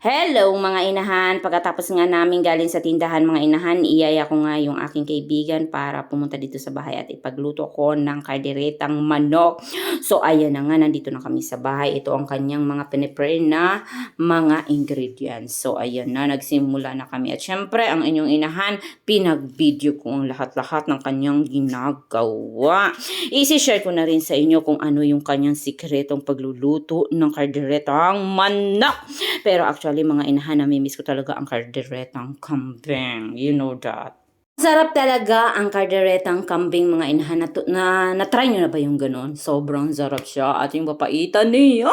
Hello mga inahan, pagkatapos nga namin galing sa tindahan mga inahan, iyaya ko nga yung aking kaibigan para pumunta dito sa bahay at ipagluto ko ng kalderetang manok. So ayan na nga, nandito na kami sa bahay. Ito ang kanyang mga pinipare na mga ingredients. So ayan na, nagsimula na kami. At syempre, ang inyong inahan, pinag-video ko ang lahat-lahat ng kanyang ginagawa. Isi-share ko na rin sa inyo kung ano yung kanyang sikretong pagluluto ng kalderetang manok. Pero actually, mga inahan, namimiss ko talaga ang kalderetang kambing. You know that. Sarap talaga ang kalderetang kambing, mga inahan. Na-try nyo na ba yung ganon? Sobrang sarap siya at yung papaitan niya.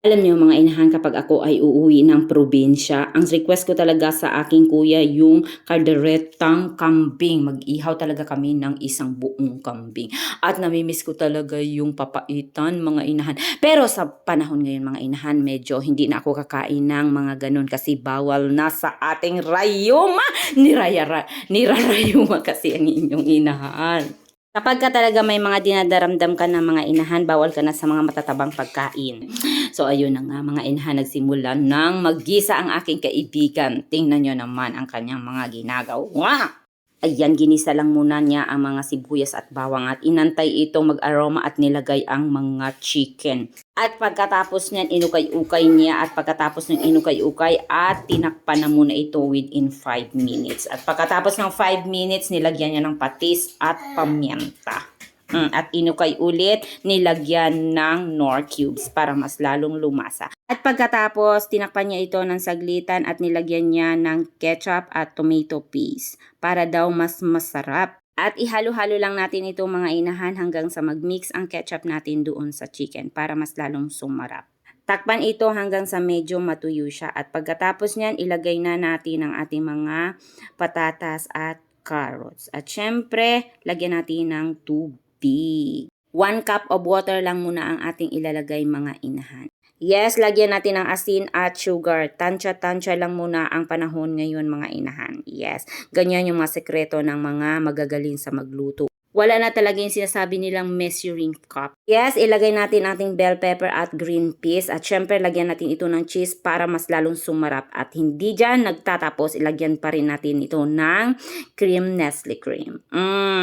Alam niyo mga inahan, kapag ako ay uuwi ng probinsya, ang request ko talaga sa aking kuya yung kalderetang kambing. Mag-ihaw talaga kami ng isang buong kambing. At namimiss ko talaga yung papaitan mga inahan. Pero sa panahon ngayon mga inahan, medyo hindi na ako kakain ng mga ganun kasi bawal na sa ating rayuma. Nirarayuma kasi ang inyong inahan. Kapag ka talaga may mga dinadaramdam ka ng mga inahan, bawal ka na sa mga matatabang pagkain. So ayun na nga mga inahan, nagsimula nang maggisa ang aking kaibigan. Tingnan nyo naman ang kanyang mga ginagawa. Ayan, ginisa lang muna niya ang mga sibuyas at bawang at inantay itong mag-aroma at nilagay ang mga chicken. At pagkatapos niyan, inukay-ukay niya at pagkatapos ng inukay-ukay at tinakpan na muna ito within 5 minutes. At pagkatapos ng 5 minutes, nilagyan niya ng patis at paminta. At inukay ulit, nilagyan ng Knorr cubes para mas lalong lumasa. At pagkatapos, tinakpan niya ito ng saglitan at nilagyan niya ng ketchup at tomato paste para daw mas masarap. At ihalo-halo lang natin ito mga inahan hanggang sa mag-mix ang ketchup natin doon sa chicken para mas lalong sumarap. Takpan ito hanggang sa medyo matuyo siya at pagkatapos niyan, ilagay na natin ang ating mga patatas at carrots. At syempre, lagyan natin ng tubig. 1 cup of water lang muna ang ating ilalagay mga inahan. Yes, lagyan natin ng asin at sugar. Tansya-tansya lang muna ang panahon ngayon mga inahan. Yes, ganyan yung mga sekreto ng mga magagaling sa magluto. Wala na talaga yung sinasabi nilang measuring cup. Yes, ilagay natin ating bell pepper at green peas. At syempre, lagyan natin ito ng cheese para mas lalong sumarap. At hindi dyan nagtatapos, ilagyan pa rin natin ito ng cream, Nestle cream.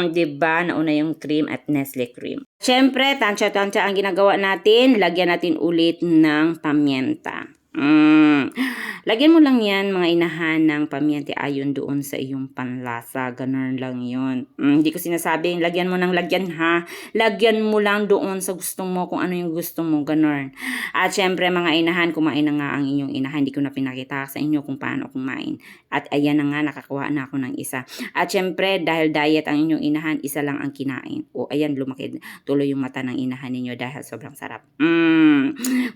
Diba? Nauna yung cream at Nestle cream. Syempre, tansya-tansya ang ginagawa natin. Lagyan natin ulit ng paminta. Lagyan mo lang yan mga inahan ng paminta ayon doon sa iyong panlasa. Ganun lang yun. Hindi ko sinasabing lagyan mo ng lagyan ha. Lagyan mo lang doon sa gusto mo kung ano yung gusto mo. Ganun. At syempre mga inahan, kumain na nga ang inyong inahan. Hindi ko na pinakita sa inyo kung paano kumain. At ayan na nga, nakakuha na ako ng isa. At syempre, dahil diet ang inyong inahan, isa lang ang kinain. O ayan, lumaki tuloy yung mata ng inahan ninyo dahil sobrang sarap.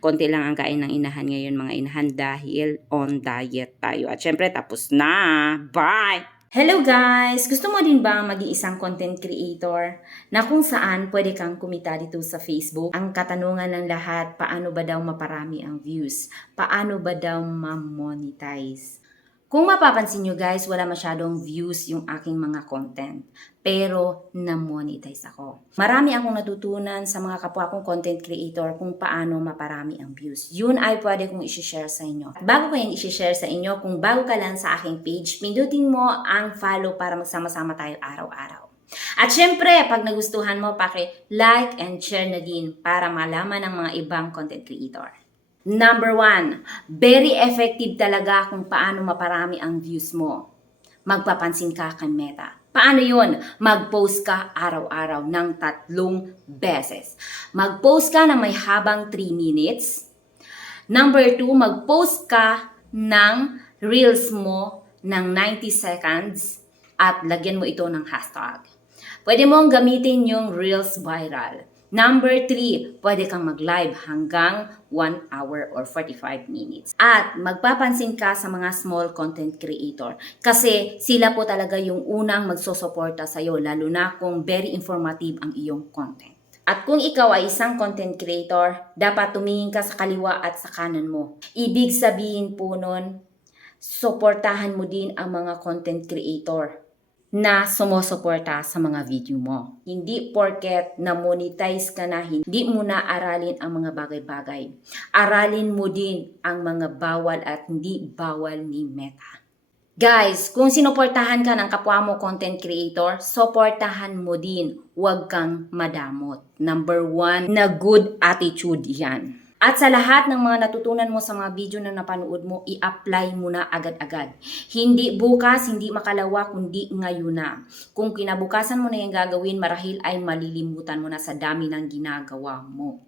Konti lang ang kain ng inahan ngayon mga inahan dahil on diet tayo. At syempre, tapos na. Bye! Hello guys! Gusto mo din ba maging isang content creator na kung saan pwede kang kumita dito sa Facebook? Ang katanungan ng lahat, paano ba daw maparami ang views? Paano ba daw ma-monetize? Kung mapapansin nyo guys, wala masyadong views yung aking mga content. Pero na-monetize ako. Marami akong natutunan sa mga kapwa kong content creator kung paano maparami ang views. Yun ay pwede kong i-share sa inyo. At bago ko yan i-share sa inyo, kung bago ka lang sa aking page, pindutin mo ang follow para magsama-sama tayo araw-araw. At syempre, pag nagustuhan mo, like and share na din para malaman ng mga ibang content creator. Number 1, very effective talaga kung paano maparami ang views mo. Magpapansin ka kay Meta. Paano yun? Mag-post ka araw-araw ng 3 beses. Mag-post ka na may habang 3 minutes. Number 2, mag-post ka ng reels mo ng 90 seconds at lagyan mo ito ng hashtag. Pwede mong gamitin yung reels viral. Number 3, pwede kang mag-live hanggang 1 hour or 45 minutes. At magpapansin ka sa mga small content creator kasi sila po talaga yung unang magsosuporta sa'yo lalo na kung very informative ang iyong content. At kung ikaw ay isang content creator, dapat tumingin ka sa kaliwa at sa kanan mo. Ibig sabihin po nun, suportahan mo din ang mga content creator. na sumusuporta sa mga video mo. Hindi porket na-monetize ka na, hindi mo na aralin ang mga bagay-bagay. Aralin mo din ang mga bawal at hindi bawal ni Meta. Guys, kung sinuportahan ka ng kapwa mo content creator, suportahan mo din. Huwag kang madamot. Number 1, na good attitude yan. At sa lahat ng mga natutunan mo sa mga video na napanood mo, i-apply mo na agad-agad. Hindi bukas, hindi makalawa, kundi ngayon na. Kung kinabukasan mo na yung gagawin, marahil ay malilimutan mo na sa dami ng ginagawa mo.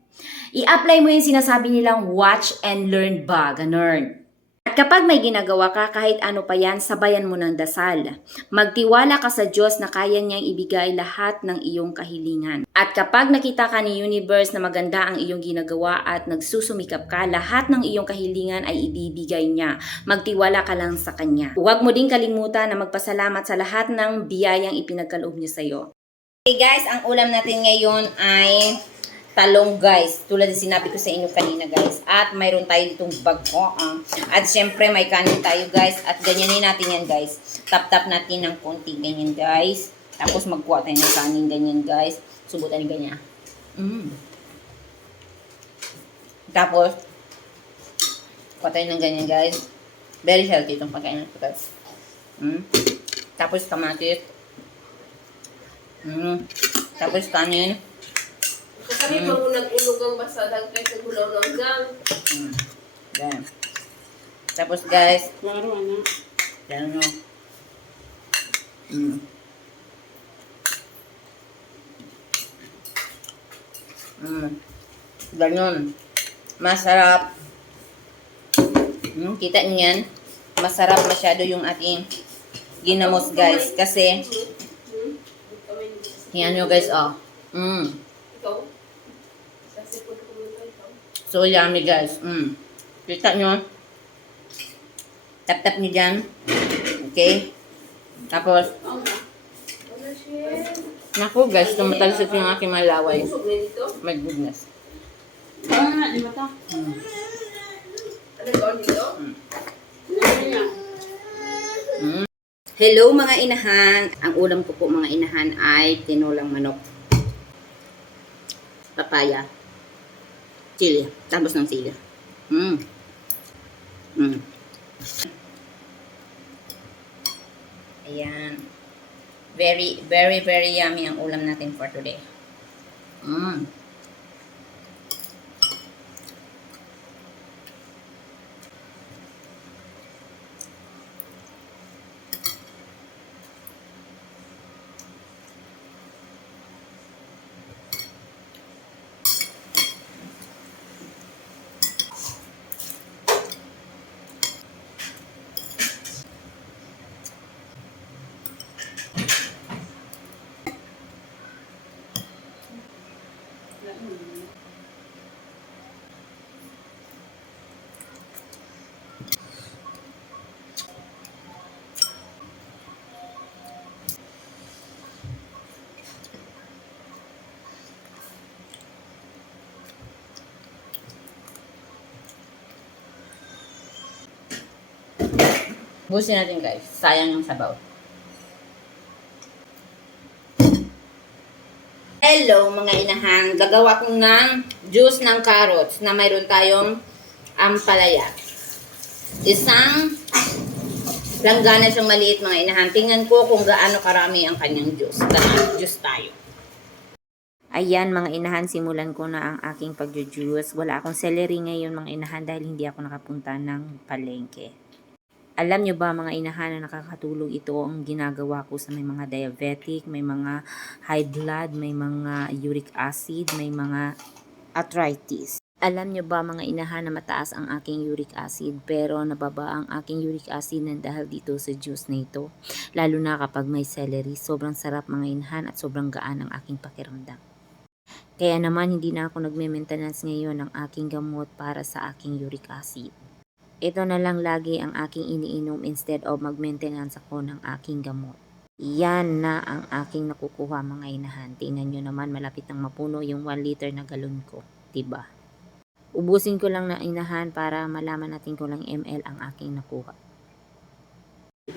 I-apply mo yung sinasabi nilang watch and learn ba, ganun. At kapag may ginagawa ka, kahit ano pa yan, sabayan mo ng dasal. Magtiwala ka sa Diyos na kaya niyang ibigay lahat ng iyong kahilingan. At kapag nakita ka ni Universe na maganda ang iyong ginagawa at nagsusumikap ka, lahat ng iyong kahilingan ay ibibigay niya. Magtiwala ka lang sa Kanya. Huwag mo din kalimutan na magpasalamat sa lahat ng biyayang ipinagkaloob niya sa iyo. Okay guys, ang ulam natin ngayon ay talong guys. Tulad ng sinabi ko sa inyo kanina guys. At mayroon tayo ditong bagko. At syempre may kanin tayo guys. At ganyanin natin yan guys. Tap-tap natin ng konti ganyan guys. Tapos magkuha tayo ng kanin ganyan guys. Subutan ganyan. Tapos kuha tayo ng ganyan guys. Very healthy itong pagkain ko guys. Tapos kamatis. Tapos kanin. Kasi pag nag-ulog ang basadang kaysa gulaw ng gang. Yan. Tapos guys, Klaro, ano? yan nyo. Ganyan. Masarap. Kita niyo yan? Masarap masyado yung ating ginamos guys. Kasi, yan nyo guys, oh. Ikaw? Kasi po ikaw. So yummy guys. Kita nyo? Tap-tap nyo dyan. Okay? Tapos, Wala siya. naku guys, tumatalsik yung aking malaway. Usog na dito? My goodness. Di mata. Ano gawin dito? Hello mga inahan. Ang ulam ko po mga inahan ay tinolang manok. Papaya. Chili. Tapos ng sili. Ayan. Very, very, very yummy ang ulam natin for today. Busin natin guys. Sayang yung sabaw. Hello mga inahan. Gagawa ko ng juice ng carrots na mayroon tayong ampalaya. Isang langgana siyang maliit mga inahan. Tingnan ko kung gaano karami ang kanyang juice. Juice tayo. Ayan mga inahan, simulan ko na ang aking pag-juice. Wala akong celery ngayon mga inahan dahil hindi ako nakapunta ng palengke. Alam nyo ba mga inahan na nakakatulong ito ang ginagawa ko sa may mga diabetic, may mga high blood, may mga uric acid, may mga arthritis. Alam nyo ba mga inahan na mataas ang aking uric acid pero nababa ang aking uric acid ng dahil dito sa juice na ito. Lalo na kapag may celery, sobrang sarap mga inahan at sobrang gaan ang aking pakiramdam. Kaya naman hindi na ako nagme-maintenance ngayon ng aking gamot para sa aking uric acid. Ito na lang lagi ang aking iniinom instead of mag-maintenance ako ng aking gamot. Yan na ang aking nakukuha mga inahan. Tingnan nyo naman malapit nang mapuno yung 1 liter na galon ko. Diba? Ubusin ko lang na inahan para malaman natin kung lang ml ang aking nakuha.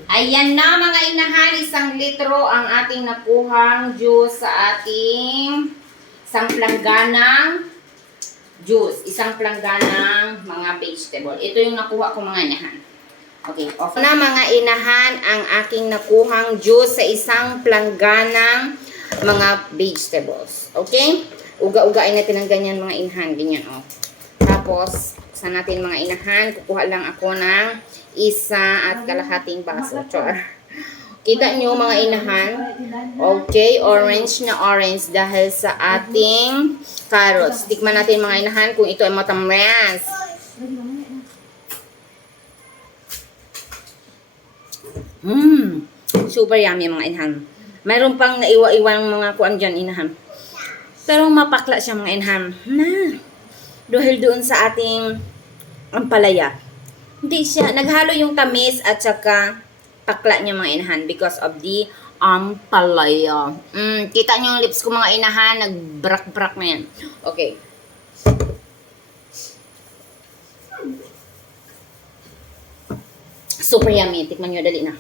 Ayan na mga inahan, 1 litro ang ating nakuhang juice sa ating isang plangganang juice. Isang plangganang mga vegetable. Ito yung nakuha ko mga inahan. Okay, off na mga inahan ang aking nakuhang juice sa isang plangganang mga vegetables. Okay? Uga-ugain natin ng ganyan mga inahan. Ganyan, oh. Tapos, sa natin mga inahan, kukuha lang ako ng 1.5 baso. Char. Kita nyo mga inahan? Okay, orange na orange dahil sa ating carrots. Tikman natin mga inahan kung ito ay matamis. Super yummy mga inahan. Mayroon pang naiwa-iwan mga kuan dyan inahan. Pero mapakla siya mga inahan. Dahil doon sa ating ampalaya. Hindi siya, naghalo yung tamis at saka pakla niya mga inahan because of the ampalaya. Kita niyo yung lips ko mga inahan, nagbrak-brak na yan. Okay. Super yummy. Tikman niyo, dali na.